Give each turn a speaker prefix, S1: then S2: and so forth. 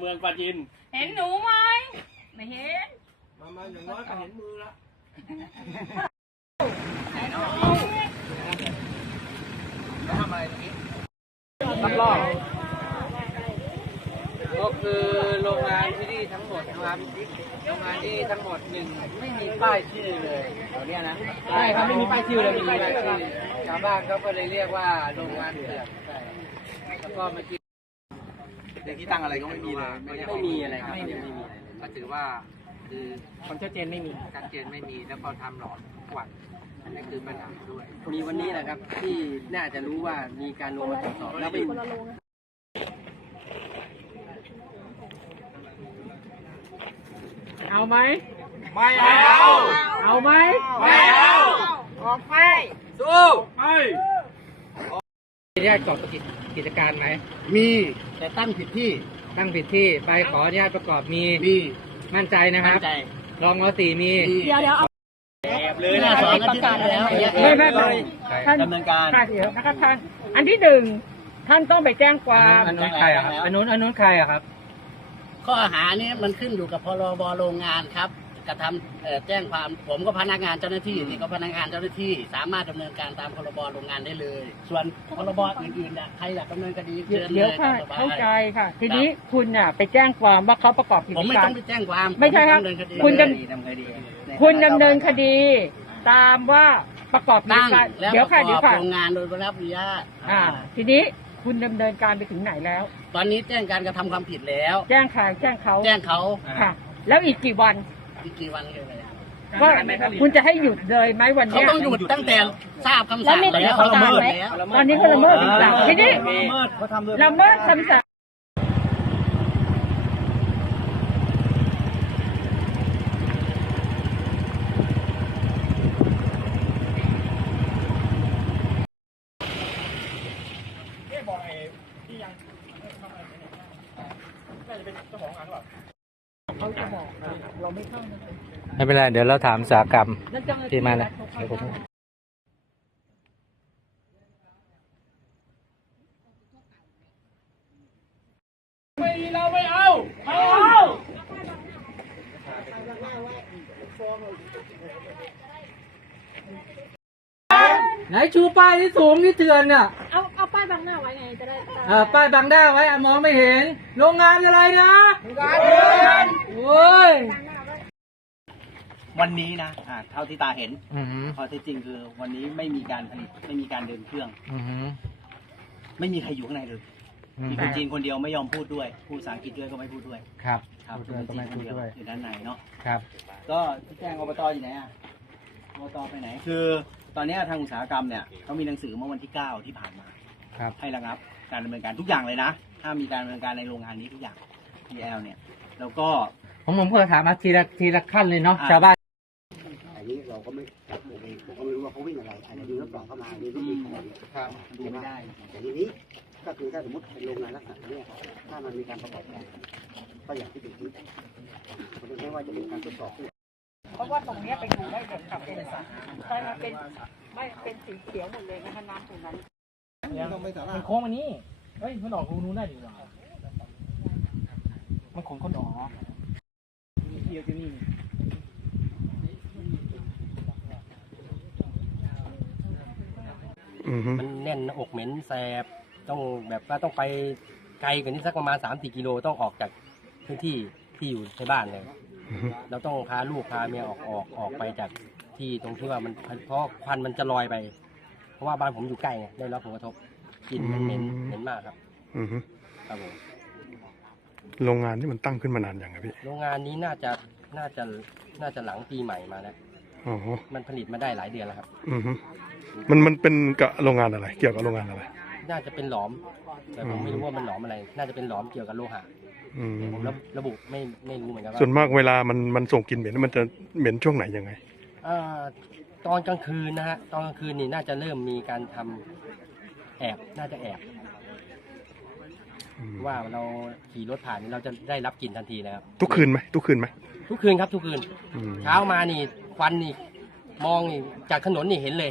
S1: เมืองปราจีน
S2: เห็นหนูไหมไม่เห็น
S1: มามาอย่างน้อยก็เห็นมือละ
S3: รับรอบก็คือโรงงานที่นี่ทั้งหมดนะครับโรงงานที่ทั้งหมดหนึ่งไม่มีป้ายชื่อเลยแถวเนี้ยนะใช่ครับไม่มีป้ายชื่อเลยไม่มีป้ายชื่อชาวบ้านเขาก็เลยเรียกว่าโรงงานเถื่อนใช่แล้วก็เมื่อกี้
S1: เด็ก ที่ตั้งอะไรก็ไม่มีเลย
S3: ไม่มีอะไรครับไม่มีอะไรเลยก็ถือว่าคือ
S1: ความชัดเจนไม่มี
S3: ชัดเจนไม่มีแล้วก็ทำหลอดทุกวันนั่นคือปัญหาด้วย มีวันนี้แหละครับที่น่าจะรู้ว่ามีการลงมาตรวจสอบแล้วไม่ เอาไหม
S1: ไม่เอา
S3: เอาไหม
S1: ไม่เอา
S2: ออกไป
S3: สู้
S1: ไม่
S3: อนุญาตประกอบกิจการไหม
S4: มีแต่ตั้งผิดที่
S3: ตั้งผิดที่ใบขออนุญาตประกอบมี
S4: มี
S3: มั่นใจนะครับรองรอตีมี
S4: มี
S2: เดี๋ยวเดี๋ยวเอา
S1: เลย
S4: หน้าสองอาทิตย์แล้ว
S2: ไม่ไม่ไม่
S1: ท่านดำเนินการ
S2: ค่ะเดี๋ยวนะคะท่านอันที่หนึ่งท่านต้องไปแจ้งความ
S3: อันนู้นใครอะครับอันนู้นอันนู้นใครอะครับ
S4: ข้อหานี้มันขึ้นอยู่กับพรบโรงงานครับก ระทำเอ่อแจ้งความผมก็พนักงานเจ้าหน้าที่นี่ก็พนักงานเจ้าหน้าที่ สามารถดำเนินการตามพรบโรงงานได้เลย ส่วนพรบอื่นๆเนี่ยใครอยากดำเนินคดี
S2: เดี๋ยว
S4: เชิญเล
S2: เดี๋ยวยค่ะ
S4: ตามสบาย
S2: เข้าใจค่ะ ทีนี้คุณน่ะไปแจ้งความว่าเขาประกอบกิจ
S4: ผมไม่
S2: กา
S4: ต้
S2: ร
S4: องไปแจ้งความ
S2: ไม่ใช่ครับ
S4: ผดำเนินคดี
S2: คุณด
S3: ดำเนินคดี
S2: คุณดำเนินคดี ตามว่าประกอบกิจ
S4: ตั้ง
S2: การ
S4: แล้ว
S2: เดี๋ยว
S4: ป
S2: ค่ะ
S4: ระก
S2: เดี๋ย
S4: อ
S2: ว
S4: บ
S2: ค่ะ
S4: โรงงานโดยไม่รับอนุญาต
S2: อ่า ทีนี้คุณดำเนินการไปถึงไหนแล้ว
S4: ตอนนี้แจ้งการกระทำความผิดแล้ว
S2: แจ้งใครแจ้งเขา
S4: แจ้งเขา
S2: ค่ะ แล้วอีกกี่วัน
S4: อีกกี่วันเลย
S2: ก็คุณจะให้หยุดเลยไหมวัน
S4: เขา
S2: เนี้ย
S4: ต้องหยุดตั้งแต่ทราบคำ
S2: แล้
S4: สั่
S2: ว
S4: ง
S2: มี
S4: แล้ว
S2: เขาละเมิด
S4: แล้ว
S2: ตอนนี้เขาละเมิดคำสั่งทีนี้
S1: เมิดเขาทำด้วย
S2: ละเมิดคำสั่ง
S3: ไม่เป็นไร เดี๋ยวเราถามสาหกรรม
S2: นั่นเจ้าหน้า
S3: ที่
S2: ที่
S3: มา
S2: รั
S3: นะ
S2: ฐเขา
S3: เดี๋ยวผม
S1: เราไม่เอาไม่เอา
S3: ไหนชูป้ายที่สูงที่เถื่อนน่ะ
S2: เอา
S3: ออป้ายบังได้าไว้อะมองไม่เห็น โรงงานอะไรนะโรงงานเถื่อนโอ้ย
S5: วันนี้นะอ่าเท่าที่ตาเห็น
S3: อือหือ
S5: ข้อเท็จจริงคือ วันนี้ไม่มีการผลิตไม่มีการเดินเครื่อง
S3: อือหือ
S5: ไม่มีใครอยู่ข้างในเลย
S3: อืม
S5: มีคนจีนคนเดียวไม่ยอมพูดด้วยพูดภาษาอังกฤษด้วยก็ไม่พูดด้วย
S3: ครับ
S5: ครับ
S3: พูดด้วยก็ไม่
S5: คน
S3: พูด
S5: เดียว
S3: ด้วย
S5: อยู่ด้านในเนาะ
S3: ครับ
S5: ก็ที่แจ้งอบตอยู่ไหนอะอบตไปไหน คือ ตอนนี้ทางอุตสาหกรรมเนี่ยเขามีหนังสือเมื่อวันที่ 9 ที่ผ่านมา
S3: ครับ
S5: ให้ระงับการดำเนินการทุกอย่างเลยนะ ถ้ามมีการดำเนินการในโรงงานนี้ทุกอย่าง PL เนี่ย แล้วก็
S3: ผมผมเพื่อถามมาทีละทีละขั้นเลยเนาะ
S5: อ่า
S3: ชาวบ้าน
S4: อันนี้เราก็ไม่ผมเองผมก็ไม่รู้ว่าเขาวิ่งอะไรอาจจะดูแล้วปล่องเข้ามาดูไม่ดีขนาดนี้
S3: ครับ
S5: ดูไม่ได้
S4: แต่ทีนี้ก็คือถ้าสมมติเป็นโรงงานลักษณะเนี้ยถ้ามันมีการประกอบการก็อย่างที่ดูที่มันไม่ว่าจะเป็นการทดสอบที่
S2: เพราะว่าตรงเนี้ยไปดูได้แบบขับเป็นใช่มันเป็นไม่เป็นสีเขียวหมดเลยนะคะน้ำตรงนั้น
S3: มันโค้งอันนี้เฮ้ยมันออกรูนู้นได้ดีกว่ามันขนคนออกเดียวจะนี่
S6: มันแน่นหน้าอกเหม็นแสบต้องแบบว่าต้องไปไกลกว่านี้สักประมาณสามสี่กิโลต้องออกจากพื้นที่ที่อยู่ในบ้านเลยเราต้องพาลูกพาเมียออกออกออกไปจากที่ตรงที่ว่ามันเพราะควันมันจะลอยไปเพ ราะว่าบ้านผมอยู่ใกล้ไงได้รับผลกระทบกลิ่นมันเหม็นอืมเหม็นมากครับ
S7: อือฮึ
S6: ครับผม
S7: โรงงานนี่มันตั้งขึ้นมานานอย่างครับพี่
S6: โรงงานนี้น่าจะน่าจะน่าจะหลังปีใหม่มาแล้ว
S7: อ๋อ
S6: มันผลิตมาได้หลายเดือนแล้วครับ
S7: อือฮึมันมันเป็นกับโรงงานอะไร เกี่ยวกับโรงงานอะไร
S6: น่าจะเป็นหลอม แต่ผมไม่รู้ว่ามันหลอมอะไร น่าจะเป็นหลอมเกี่ยวกับโลหะ
S7: อืม
S6: ผมระระบุไม่ไม่รู้เหมือนกันว่า
S7: ส่วนมากเวลามันมันส่งกลิ่นเหม็นมันจะเหม็นช่วงไหนยังไง
S6: อ่า ตอนกลางคืนนะฮะตอนกลางคืนนี่น่าจะเริ่มมีการทำแอบน่าจะแอบ
S7: อืม
S6: ว่าเราขี่รถผ่านนี่เราจะได้รับกลิ่นทันทีนะครับ
S7: ทุกคืนไหมทุกคืนไหม
S6: ทุกคืนครับ ทุกคืน
S7: อืม
S6: เช้ามานี่ควันนี่ มองนี่จากถนนนี่เห็นเลย